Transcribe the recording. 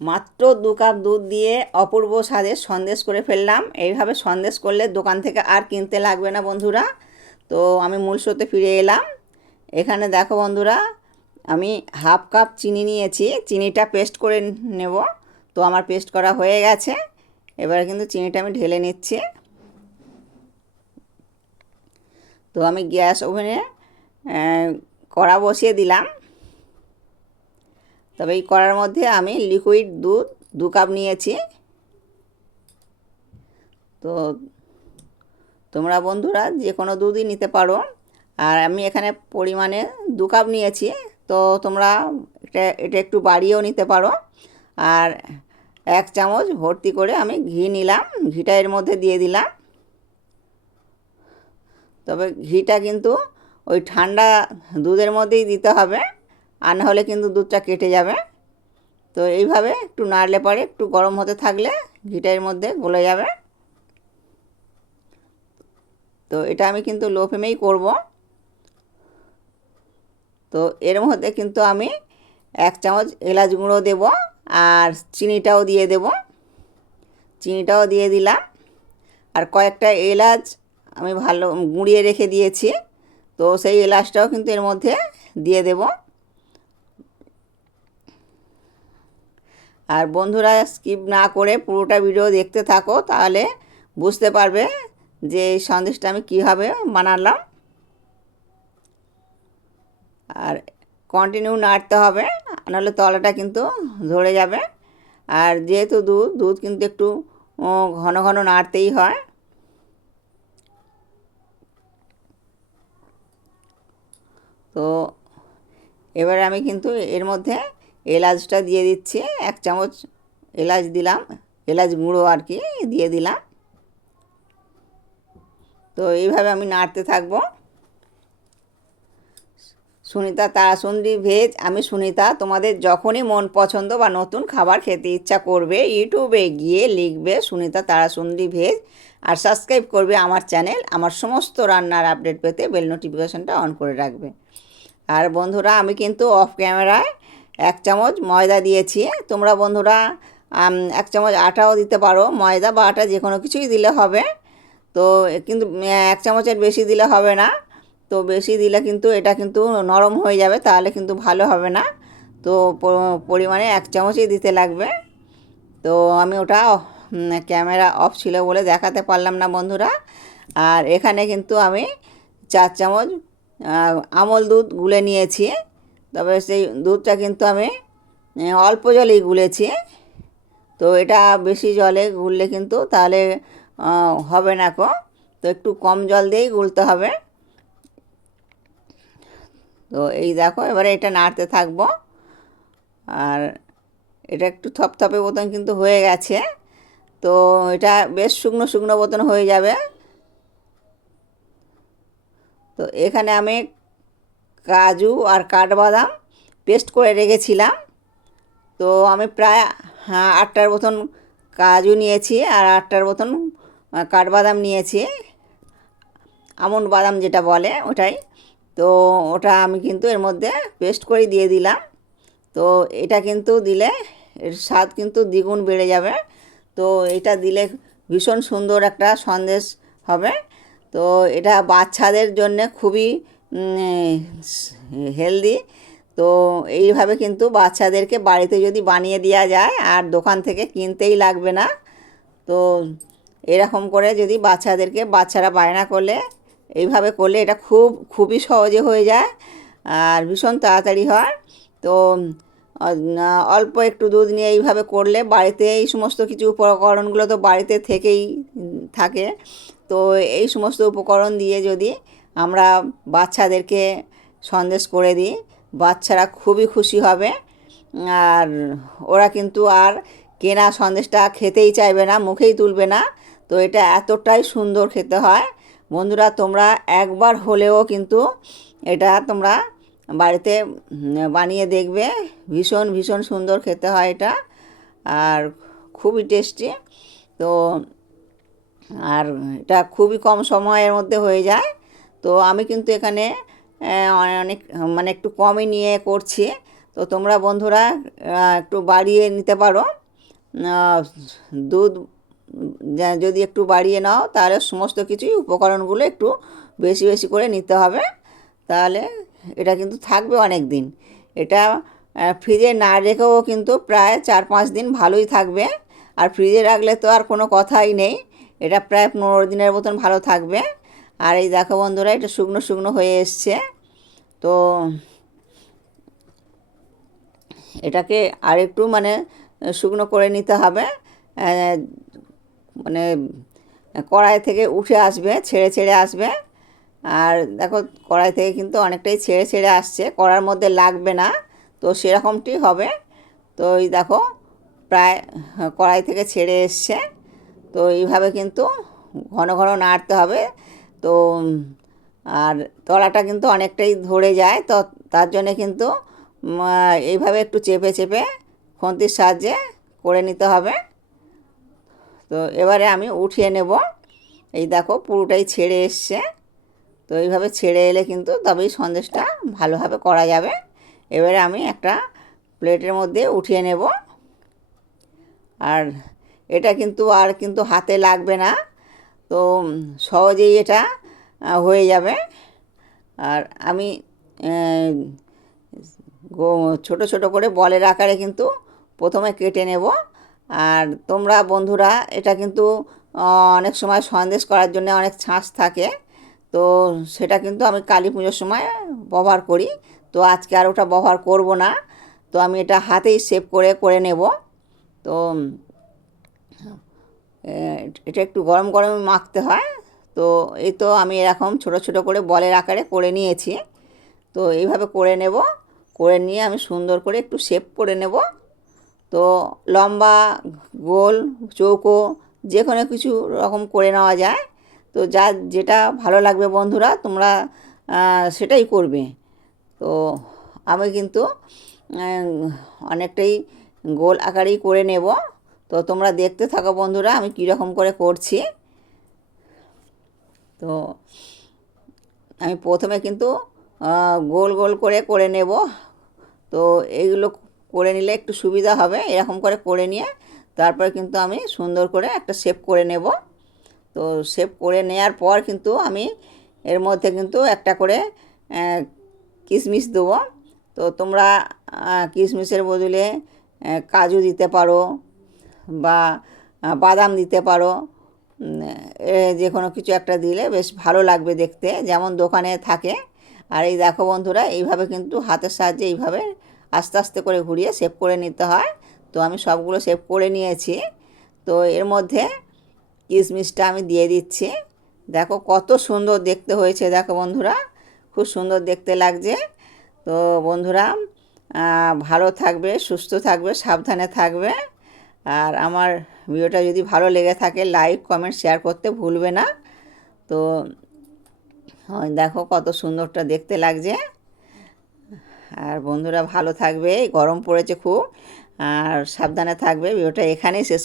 মাত্র দু কাপ দুধ দিয়ে অপূর্ব স্বাদের সন্দেশ করে ফেললাম। এইভাবে সন্দেশ করলে দোকান থেকে আর কিনতে লাগবে না বন্ধুরা। তো আমি মূল স্রোতে ফিরে এলাম। এখানে দেখো বন্ধুরা, আমি হাফ কাপ চিনি নিয়েছি। চিনিটা পেস্ট করে নেব। তো আমার পেস্ট করা হয়ে গেছে। এবার কিন্তু চিনিটা আমি ঢেলে নিচ্ছি। তো আমি গ্যাস ওভেনে কড়া বসিয়ে দিলাম। তবে এই কড়ার মধ্যে আমি লিকুইড দুধ দু কাপ নিয়েছি। তো তোমরা বন্ধুরা যে কোনো দুধই নিতে পারো। আর আমি এখানে পরিমাণে দু কাপ নিয়েছি। তো তোমরা এটা এটা একটু বাড়িয়েও নিতে পারো। আর এক চামচ ভর্তি করে আমি ঘি নিলাম। ঘিটা এর মধ্যে দিয়ে দিলাম। তবে ঘিটা কিন্তু ওই ঠান্ডা দুধের মধ্যেই দিতে হবে। আর নাহলে কিন্তু দুধটা কেটে যাবে। তো এইভাবে একটু নাড়লে পরে একটু গরম হতে থাকলে ঘিটা এর মধ্যে গলে যাবে। তো এটা আমি কিন্তু লো ফ্লেমেই করব। তো এর মধ্যে কিন্তু আমি এক চামচ এলাচ গুঁড়ো দেব আর চিনিটাও দিয়ে দেব। চিনিটাও দিয়ে দিলাম। আর কয়েকটা এলাচ আমি ভালো গুঁড়িয়ে রেখে দিয়েছি। তো সেই এলাচটাও কিন্তু এর মধ্যে দিয়ে দেব। আর বন্ধুরা স্কিপ না করে পুরোটা ভিডিও দেখতে থাকো, তাহলে বুঝতে পারবে যে এই সন্দেশটা আমি কীভাবে বানালাম। আর কন্টিনিউ নাড়তে হবে, নাহলে তলাটা কিন্তু ধরে যাবে। আর যেহেতু দুধ দুধ কিন্তু একটু ঘন ঘন নাড়তেই হয়। তো এবার আমি কিন্তু এর মধ্যে এলাচটা দিয়ে দিচ্ছি, এক চামচ এলাচ দিলাম, এলাচ গুঁড়ো আর কি দিয়ে দিলাম। তো এইভাবে আমি নাড়তে থাকব। সুনিতা তারাসুন্দরী ভেজ, আমি সুনিতা, তোমাদের যখনই মন পছন্দ বা নতুন খাবার খেতে ইচ্ছা করবে, ইউটিউবে গিয়ে লিখবে সুনিতা তারাসুন্দরী ভেজ আর সাবস্ক্রাইব করবে আমার চ্যানেল। আমার সমস্ত রান্নার আপডেট পেতে বেল নোটিফিকেশানটা অন করে রাখবে। আর বন্ধুরা, আমি কিন্তু অফ ক্যামেরায় এক চামচ ময়দা দিয়েছি। তোমরা বন্ধুরা এক চামচ আটাও দিতে পারো। ময়দা বা আটা যে কোনো কিছুই দিলে হবে। তো কিন্তু এক চামচের বেশি দিলে হবে না। তো, বেশি দিলে কিন্তু এটা কিন্তু নরম হয়ে যাবে, তাহলে কিন্তু ভালো হবে না। তো পরিমাণে এক চামচই দিতে লাগবে। তো, আমি ওটা ক্যামেরা অফ ছিল বলে দেখাতে পারলাম না বন্ধুরা। আর এখানে কিন্তু আমি চার চামচ আমল দুধ গুলে নিয়েছি। তবে সেই দুধটা কিন্তু আমি অল্প জলেই গুলেছি। তো এটা বেশি জলে গুললে কিন্তু তাহলে হবে না কো। তো একটু কম জল দিয়েই গুলতে হবে। তো এই দেখো, এবারে এটা নাড়তে থাকব। আর এটা একটু থপথপে মতন কিন্তু হয়ে গেছে। তো এটা বেশ শুকনো শুকনো মতন হয়ে যাবে। তো এখানে আমি কাজু আর কাঠবাদাম পেস্ট করে রেখেছিলাম। তো আমি প্রায় হ্যাঁ আটটার মতন কাজু নিয়েছি আর আটটার মতন কাঠবাদাম নিয়েছি। আমন বাদাম যেটা বলে ওটাই। তো ওটা আমি কিন্তু এর মধ্যে পেস্ট করে দিয়ে দিলাম। তো এটা কিন্তু দিলে এর স্বাদ কিন্তু দ্বিগুণ বেড়ে যাবে। তো এটা দিলে ভীষণ সুন্দর একটা সন্দেশ হবে। তো এটা বাচ্চাদের জন্যে খুবই হেলদি। তো এইভাবে কিন্তু বাচ্চাদেরকে বাড়িতে যদি বানিয়ে দেওয়া যায়, আর দোকান থেকে কিনতেই লাগবে না, তো এরকম করে যদি বাচ্চাদেরকে, বাচ্চারা বায়না করলে, এইভাবে করলে এটা খুব, খুবই সহজে হয়ে যায়, আর ভীষণ তাড়াতাড়ি হয়। তো অল্প একটু দুধ নিয়ে এইভাবে করলে বাড়িতে এই সমস্ত কিছু উপকরণগুলো তো বাড়িতে থেকেই থাকে। তো এই সমস্ত উপকরণ দিয়ে যদি আমরা বাচ্চাদেরকে সন্দেশ করে দিই। বাচ্চারা খুবই খুশি হবে। আর ওরা কিন্তু আর কেনা সন্দেশটা খেতেই চাইবে না, মুখেই তুলবে না। তো এটা এতটাই সুন্দর খেতে হয়। বন্ধুরা, তোমরা একবার হলেও কিন্তু এটা তোমরা বাড়িতে বানিয়ে দেখবে। ভীষণ ভীষণ সুন্দর খেতে হয় এটা। আর খুবই টেস্টি। তো আর এটা খুবই কম সময়ের মধ্যে হয়ে যায়। তো আমি কিন্তু এখানে অনেক মানে একটু কমই নিয়ে করছি। তো তোমরা বন্ধুরা একটু বাড়িয়ে নিতে পারো। দুধ যদি একটু বাড়িয়ে নাও, তাহলে সমস্ত কিছুই উপকরণগুলো একটু বেশি বেশি করে নিতে হবে। তাহলে এটা কিন্তু থাকবে অনেক দিন এটা ফ্রিজে না রেখেও কিন্তু প্রায় চার, পাঁচ দিন ভালোই থাকবে। আর ফ্রিজে রাখলে তো আর কোনো কথাই নেই। এটা প্রায় পনেরো দিনের মতন ভালো থাকবে। আর এই দেখো বন্ধুরা, এটা শুকনো শুকনো হয়ে এসছে। তো এটাকে আরেকটু মানে শুকনো করে নিতে হবে। মানে কড়াই থেকে উঠে আসবে, ছেড়ে ছেড়ে আসবে। আর দেখো, কড়াই থেকে কিন্তু অনেকটাই ছেড়ে ছেড়ে আসছে। কড়ার মধ্যে লাগবে না, তো সেরকমটি হবে। তো এই দেখো, প্রায় কড়াই থেকে ছেড়ে এসছে। তো এইভাবে কিন্তু ঘন ঘন নাড়তে হবে। তো আর তলাটা কিন্তু অনেকটাই ধরে যায়, তো তার জন্যে কিন্তু এইভাবে একটু চেপে চেপে খুন্তির সাহায্যে করে নিতে হবে। তো এবারে আমি উঠিয়ে নেব। এই দেখো পুরোটাই ছেড়ে এসছে। তো এইভাবে ছেড়ে এলে কিন্তু তবেই সন্দেশটা ভালোভাবে করা যাবে। এবারে আমি একটা প্লেটের মধ্যে উঠিয়ে নেব। আর এটা কিন্তু আর কিন্তু হাতে লাগবে না। তো সহজেই এটা হয়ে যাবে। আর আমি ছোট ছোট করে বলের আকারে কিন্তু প্রথমে কেটে নেব। আর তোমরা বন্ধুরা, এটা কিন্তু অনেক সময় সন্দেশ করার জন্য অনেক ছাঁচ থাকে। তো সেটা কিন্তু আমি কালী পুজোর সময় ব্যবহার করি। তো আজকে আর ওটা ব্যবহার করব না। তো আমি এটা হাতেই সেভ করে করে নেব। তো এটা একটু গরম গরমে মাখতে হয়। তো এই তো আমি এরকম ছোট ছোট করে বলের আকারে করে নিয়েছি। তো এইভাবে করে নেব। করে নিয়ে আমি সুন্দর করে একটু শেপ করে নেব। তো লম্বা, গোল, চৌকো, যে কোনো কিছু রকম করে নেওয়া যায়। তো যা যেটা ভালো লাগবে বন্ধুরা, তোমরা সেটাই করবে। তো আমি কিন্তু অনেকটাই গোল আকারেই করে নেব। তো তোমরা দেখতে থাকো বন্ধুরা, আমি কীরকম করে করছি। তো আমি প্রথমে কিন্তু গোল গোল করে করে নেব। তো এইগুলো করে নিলে একটু সুবিধা হবে, এরকম করে করে নিয়ে তারপরে কিন্তু আমি সুন্দর করে একটা শেপ করে নেব। তো শেপ করে নেওয়ার পর কিন্তু আমি এর মধ্যে কিন্তু একটা করে কিশমিশ দেবো। তো তোমরা কিশমিশের বদলে কাজু দিতে পারো। বা বাদাম দিতে পারো। যে কোনো কিছু একটা দিলে বেশ ভালো লাগবে দেখতে, যেমন দোকানে থাকে। আর এই দেখো বন্ধুরা, এইভাবে কিন্তু হাতের সাহায্যে এইভাবে আস্তে আস্তে করে ঘুরিয়ে সেভ করে নিতে হয়। তো আমি সবগুলো সেভ করে নিয়েছি। তো এর মধ্যে কিশমিশটা আমি দিয়ে দিচ্ছি। দেখো কত সুন্দর দেখতে হয়েছে, দেখো বন্ধুরা, খুব সুন্দর দেখতে লাগছে। তো বন্ধুরা ভালো থাকবে, সুস্থ থাকবে, সাবধানে থাকবে। আর আমার ভিডিওটা যদি ভালো লেগে থাকে লাইক কমেন্ট শেয়ার করতে ভুলবে না। তো দেখো কত সুন্দরটা দেখতে লাগছে। আর বন্ধুরা ভালো থাকবে গরম পড়েছে খুব। আর সাবধানে থাকবে, ভিডিওটা এখানেই শেষ